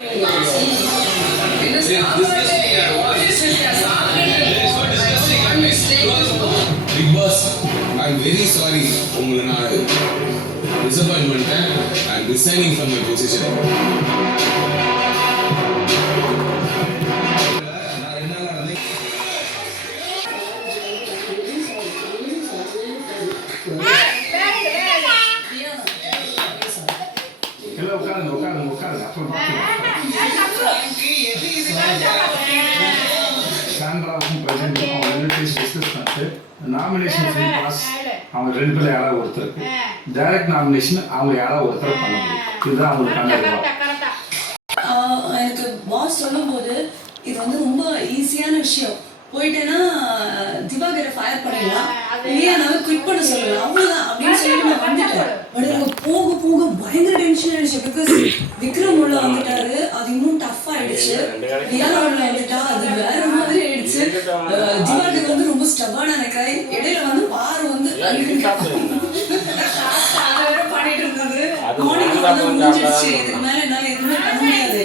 Big Boss, I'm very sorry. உங்களை நான் disappoint பண்ணிட்டேன். I'm resigning from my position. சாண்ட்ராவுக்கும் பிரசன்ட்டும் அவங்க ரெண்டு பேசி டிஸ்கஸ் பண்ணிட்டு நாமினேஷன் ஃப்ரீ பாஸ் அவங்க ரெண்டு பேரும் யாராவது ஒருத்தருக்கு டைரக்ட் நாமினேஷன் அவங்க யாராவது ஒருத்தர் பண்ண முடியும். இதுதான் அவங்களுக்கான எனக்கு பாஸ் சொல்லும்போது இது வந்து ரொம்ப ஈஸியான விஷயம். போயிட்டேன்னா திவாகரை ஃபயர் பண்ணிடலாம், இல்லையானாவே குவிட் பண்ண சொல்லலாம், அவ்வளோதான் அப்படின்னு சொல்லிட்டு நான் வந்துட்டேன். பட் எனக்கு போக போக பயங்கர டென்ஷன் ஆயிடுச்சு. பிகாஸ் விக்ரம் உள்ள வந்துட்டாரு, அது இன்னும் டஃப் ஆயிடுச்சு. ரியானா உள்ள வந்துட்டா அது வேற மாதிரி ஆயிடுச்சு. திவாகர் வந்து ரொம்ப ஸ்டபான கை, இடையில வந்து பாரு வந்து பண்ணிட்டு இருந்தது. மார்னிங் வந்து முடிஞ்சிடுச்சு. இதுக்கு மேல என்னால எதுவுமே பண்ண முடியாது.